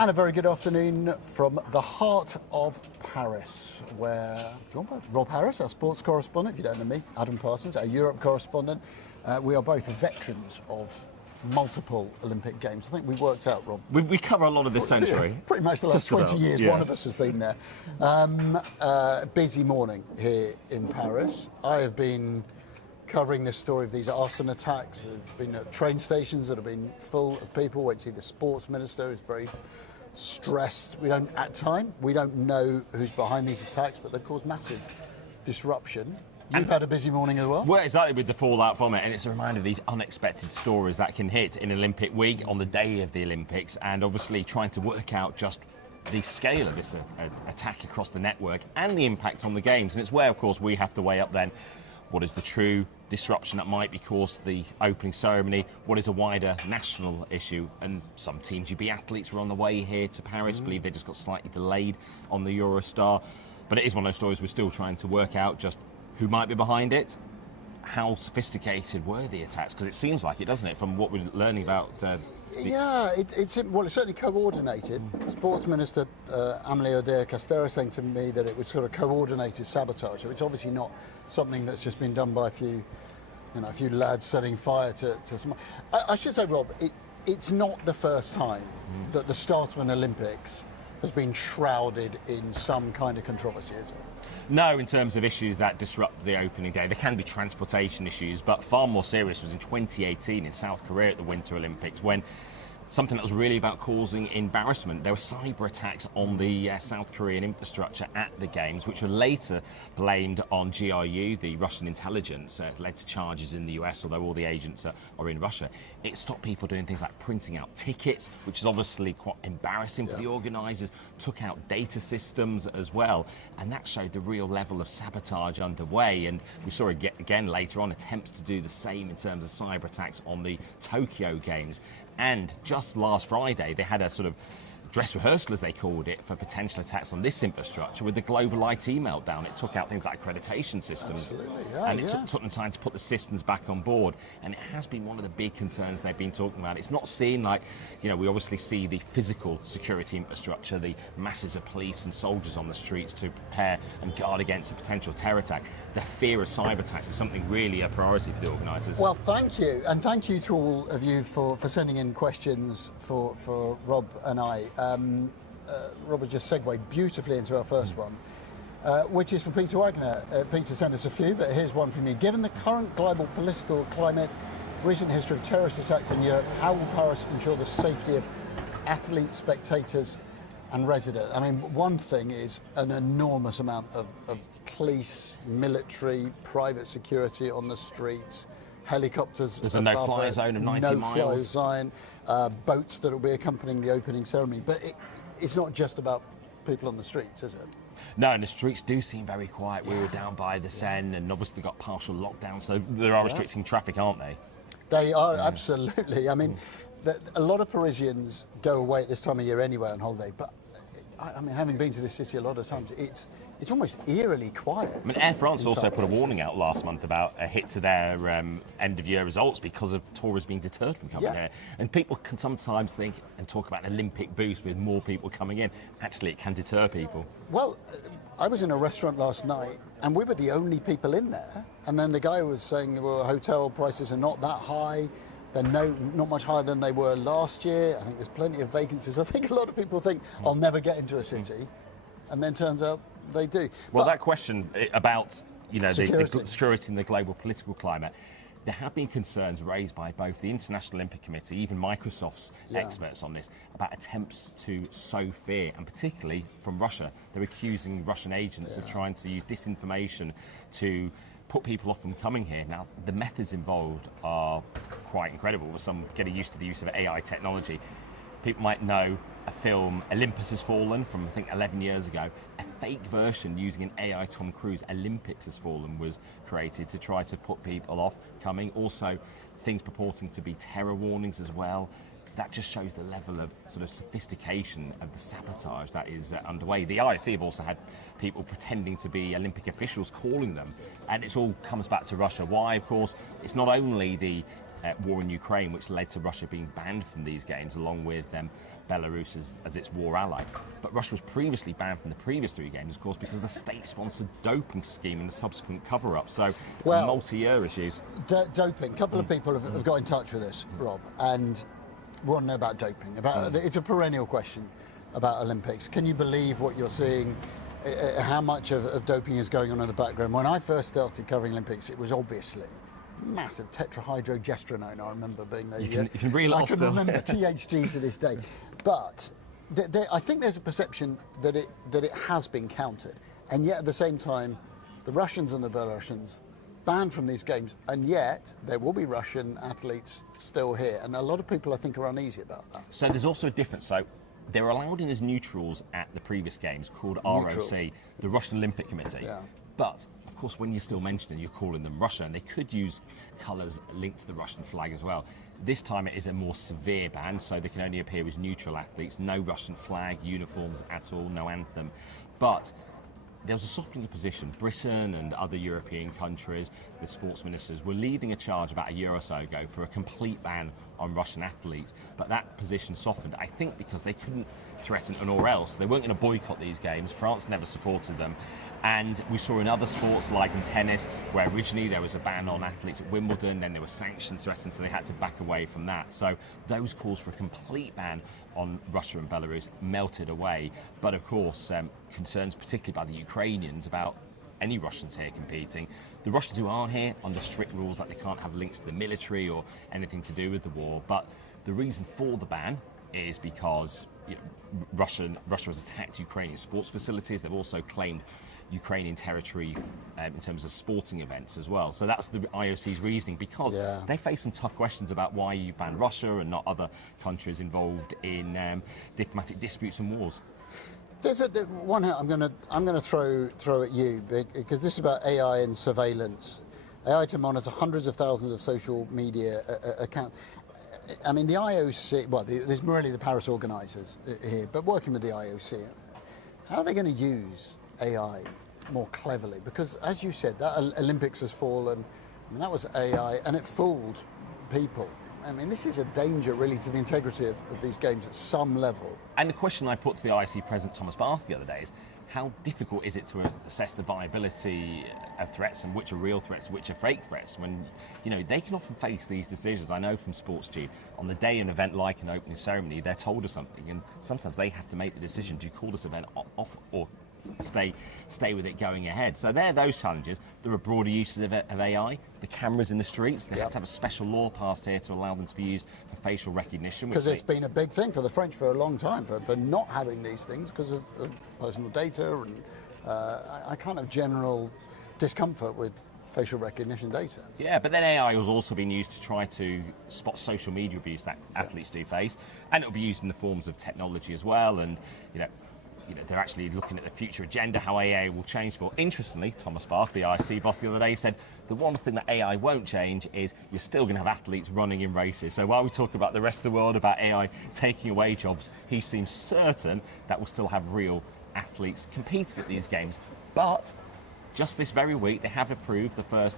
And a very good afternoon from the heart of Paris, where joined by Rob Harris, our sports correspondent, if you don't know me, Adam Parsons, our Europe correspondent. We are both veterans of multiple Olympic Games. I think we worked out, Rob. We cover a lot of this century. Pretty much the last 20 years, one of us has been there. Busy morning here in Paris. I have been covering this story of these arson attacks. There have been at train stations that have been full of people. Wait to see the sports minister is very stressed. We don't know who's behind these attacks, but they've caused massive disruption. You've had a busy morning as well? Well, exactly, with the fallout from it, and it's a reminder of these unexpected stories that can hit in Olympic week on the day of the Olympics, and obviously trying to work out just the scale of this attack across the network and the impact on the Games. And it's where, of course, we have to weigh up then what is the true disruption that might be caused the opening ceremony, what is a wider national issue. And some Team GB athletes were on the way here to Paris. I believe they just got slightly delayed on the Eurostar. But it is one of those stories we're still trying to work out just who might be behind it, how sophisticated were the attacks, because it seems like it, doesn't it, from what we're learning about it's certainly coordinated. The Sports Minister, Amélie Oudéa-Castéra, saying to me that it was sort of coordinated sabotage. So it's obviously not something that's just been done by a few lads setting fire to some. I should say, Rob, it's not the first time that the start of an Olympics has been shrouded in some kind of controversy, is it? No, in terms of issues that disrupt the opening day. There can be transportation issues, but far more serious was in 2018 in South Korea at the Winter Olympics, when something that was really about causing embarrassment. There were cyber attacks on the South Korean infrastructure at the Games, which were later blamed on GRU, the Russian intelligence, led to charges in the US, although all the agents are in Russia. It stopped people doing things like printing out tickets, which is obviously quite embarrassing for the organisers, took out data systems as well, and that showed the real level of sabotage underway. And we saw again later on attempts to do the same in terms of cyber attacks on the Tokyo Games. And just last Friday, they had a sort of dress rehearsal, as they called it, for potential attacks on this infrastructure with the global IT meltdown. It took out things like accreditation systems. And it took them time to put the systems back on board. And it has been one of the big concerns they've been talking about. It's not seen like, we obviously see the physical security infrastructure, the masses of police and soldiers on the streets to prepare and guard against a potential terror attack. The fear of cyber attacks is something really a priority for the organisers. Well, thank you. And thank you to all of you for sending in questions for Rob and I. Rob has just segued beautifully into our first one, which is from Peter Wagner. Peter sent us a few, but here's one from you. Given the current global political climate, recent history of terrorist attacks in Europe, how will Paris ensure the safety of athletes, spectators and residents? I mean, one thing is an enormous amount of police, military, private security on the streets, helicopters. There's a no-fly zone of 90 miles. No-fly zone, boats that will be accompanying the opening ceremony. But it's not just about people on the streets, is it? No, and the streets do seem very quiet. We were down by the Seine, and obviously got partial lockdown, so they are restricting traffic, aren't they? They are, absolutely. I mean, a lot of Parisians go away at this time of year anyway on holiday, but I mean, having been to this city a lot of times, it's almost eerily quiet. I mean, Air France also put a warning out last month about a hit to their end-of-year results because of tourists being deterred from coming here. And people can sometimes think and talk about an Olympic boost with more people coming in. Actually, it can deter people. Well, I was in a restaurant last night, and we were the only people in there. And then the guy was saying, well, hotel prices are not that high. They're not much higher than they were last year. I think there's plenty of vacancies. I think a lot of people think, I'll never get into a city. And then turns out they do. Well, that question about security. The security in the global political climate, there have been concerns raised by both the International Olympic Committee, even Microsoft's experts on this, about attempts to sow fear, and particularly from Russia. They're accusing Russian agents of trying to use disinformation to put people off from coming here. Now, the methods involved are quite incredible, with some getting used to the use of AI technology. People might know a film, Olympus Has Fallen, from I think 11 years ago. A fake version using an AI Tom Cruise, Olympics Has Fallen, was created to try to put people off coming. Also, things purporting to be terror warnings as well. That just shows the level of sort of sophistication of the sabotage that is underway. The IOC have also had people pretending to be Olympic officials calling them, and it all comes back to Russia. Why? Of course, it's not only the war in Ukraine, which led to Russia being banned from these games, along with Belarus as its war ally. But Russia was previously banned from the previous 3 games, of course, because of the state-sponsored doping scheme and the subsequent cover-up. So, multi-year issues. Doping. A couple of people have got in touch with us, Rob, and want to know about doping. It's a perennial question about Olympics. Can you believe what you're seeing? How much of doping is going on in the background? When I first started covering Olympics, it was obviously massive tetrahydrogestrinone. I remember being there. You can reel it off. I can remember THGs to this day. But I think there's a perception that it has been counted, and yet at the same time, the Russians and the Belarusians banned from these games, and yet there will be Russian athletes still here, and a lot of people I think are uneasy about that. So there's also a difference. So they were allowed in as neutrals at the previous games, called ROC, the Russian Olympic Committee. Yeah. But of course, when you're still mentioning, you're calling them Russia, and they could use colours linked to the Russian flag as well. This time it is a more severe ban, so they can only appear as neutral athletes, no Russian flag, uniforms at all, no anthem. But there was a softening of position. Britain and other European countries, the sports ministers, were leading a charge about a year or so ago for a complete ban on Russian athletes. But that position softened, I think, because they couldn't threaten, or else they weren't going to boycott these games. France never supported them. And we saw in other sports, like in tennis, where originally there was a ban on athletes at Wimbledon, then there were sanctions threatened, so they had to back away from that. So those calls for a complete ban on Russia and Belarus melted away. But of course, concerns particularly by the Ukrainians about any Russians here competing. The Russians who are here under strict rules, like they can't have links to the military or anything to do with the war. But the reason for the ban is because Russia has attacked Ukrainian sports facilities. They've also claimed Ukrainian territory in terms of sporting events as well. So that's the IOC's reasoning, because they face some tough questions about why you banned Russia and not other countries involved in diplomatic disputes and wars. There's one I'm going to throw at you, because this is about AI and surveillance. AI to monitor hundreds of thousands of social media accounts. I mean, the IOC, well, there's really the Paris organisers here, but working with the IOC, how are they going to use AI more cleverly? Because, as you said, that Olympics has fallen. I mean, that was AI, and it fooled people. I mean, this is a danger, really, to the integrity of these games at some level. And the question I put to the IOC President Thomas Bach the other day is, how difficult is it to assess the viability of threats and which are real threats, which are fake threats, when they can often face these decisions? I know from Sports Tube, on the day an event like an opening ceremony, they're told of something, and sometimes they have to make the decision: do you call this event off or stay with it going ahead? So there are those challenges. There are broader uses of AI. The cameras in the streets, they have to have a special law passed here to allow them to be used for facial recognition. Because it's been a big thing for the French for a long time, for not having these things because of personal data and a kind of general discomfort with facial recognition data. Yeah, but then AI has also been used to try to spot social media abuse that athletes do face, and it'll be used in the forms of technology as well. And they're actually looking at the future agenda, how AI will change. But interestingly, Thomas Bach, the IC boss, the other day said the one thing that AI won't change is you're still going to have athletes running in races. So while we talk about the rest of the world, about AI taking away jobs, he seems certain that we'll still have real athletes competing at these games. But just this very week, they have approved the first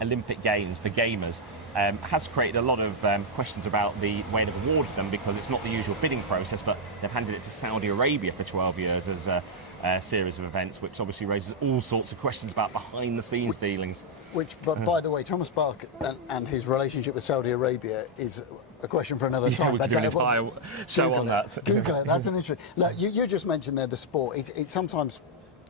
Olympic Games for gamers. Has created a lot of questions about the way they've awarded them, because it's not the usual bidding process, but they've handed it to Saudi Arabia for 12 years as a series of events, which obviously raises all sorts of questions about behind-the-scenes dealings. But by the way, Thomas Bach and his relationship with Saudi Arabia is a question for another time. We could do an entire show on that. Google it, that's an interesting... Look, you just mentioned there the sport. It's sometimes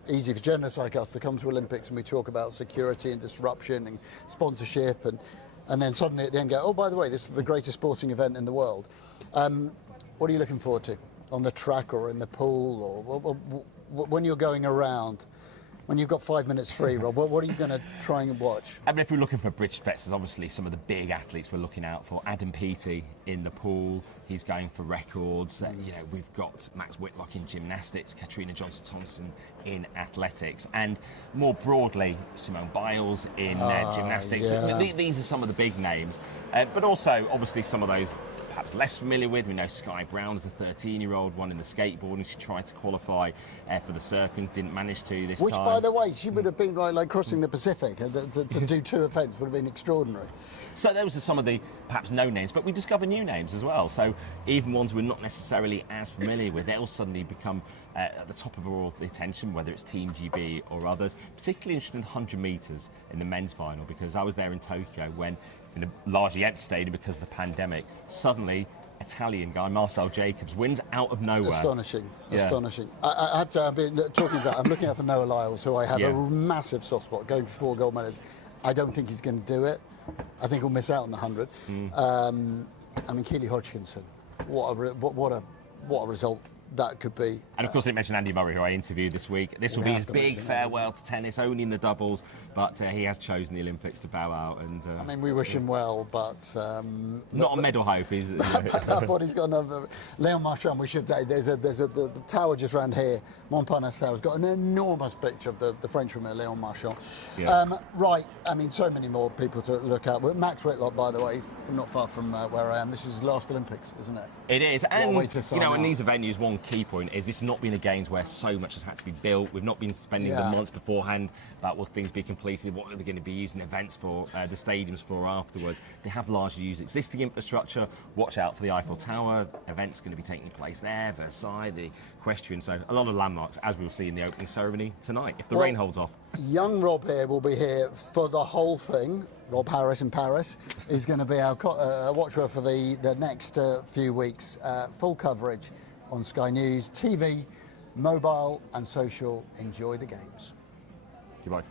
easy for journalists like us to come to Olympics and we talk about security and disruption and sponsorship, and then suddenly at the end go, oh, by the way, this is the greatest sporting event in the world. What are you looking forward to on the track or in the pool, or when you're going around? When you've got 5 minutes free, Rob, what are you going to try and watch? I mean, if we're looking for bridge specs, there's obviously some of the big athletes we're looking out for. Adam Peaty in the pool, he's going for records. We've got Max Whitlock in gymnastics, Katrina Johnson-Thompson in athletics, and more broadly, Simone Biles in gymnastics. Yeah. These are some of the big names, but also, obviously, some of those perhaps less familiar with. We know Sky Brown is a 13-year-old, one in the skateboarding. She tried to qualify for the surfing, didn't manage to this Which, time. by the way, she would have been like crossing the Pacific. To do 2 events would have been extraordinary. So those are some of the perhaps no names, but we discover new names as well. So even ones we're not necessarily as familiar with, they'll suddenly become at the top of all the attention, whether it's Team GB or others. Particularly interested in 100 metres in the men's final, because I was there in Tokyo when, in a largely empty stadium because of the pandemic, suddenly Italian guy Marcel Jacobs wins out of nowhere. Astonishing, Yeah. astonishing. I have to. I've been talking to that. I'm looking out for Noah Lyles, who I have Yeah. a massive soft spot, going for 4 gold medals. I don't think he's going to do it. I think he'll miss out on the 100. I mean, Keely Hodgkinson. What a result that could be. And of course, I didn't mention Andy Murray, who I interviewed this week. This will be his big farewell to tennis, only in the doubles, but he has chosen the Olympics to bow out. And I mean, we wish him well, but not a medal hope. He's but he's got another. Leon Marchand, we should say, there's the tower just round here. Montparnasse Tower's got an enormous picture of the Frenchman, Leon Marchand. Yeah. Right, I mean, so many more people to look at. Max Whitlock, by the way, not far from where I am. This is his last Olympics, isn't it? It is, and way to sign in out. these venues, one key point is this has not been a games where so much has had to be built. We've not been spending the months beforehand about will things be completed, what are they going to be using events for, the stadiums for afterwards. They have largely used existing infrastructure. Watch out for the Eiffel Tower. Events going to be taking place there, Versailles, the Equestrian. So a lot of landmarks, as we'll see in the opening ceremony tonight, if the rain holds off. Young Rob here will be here for the whole thing. Rob Harris in Paris is going to be our watcher for the next few weeks. Full coverage on Sky News, TV, mobile and social. Enjoy the games. Goodbye.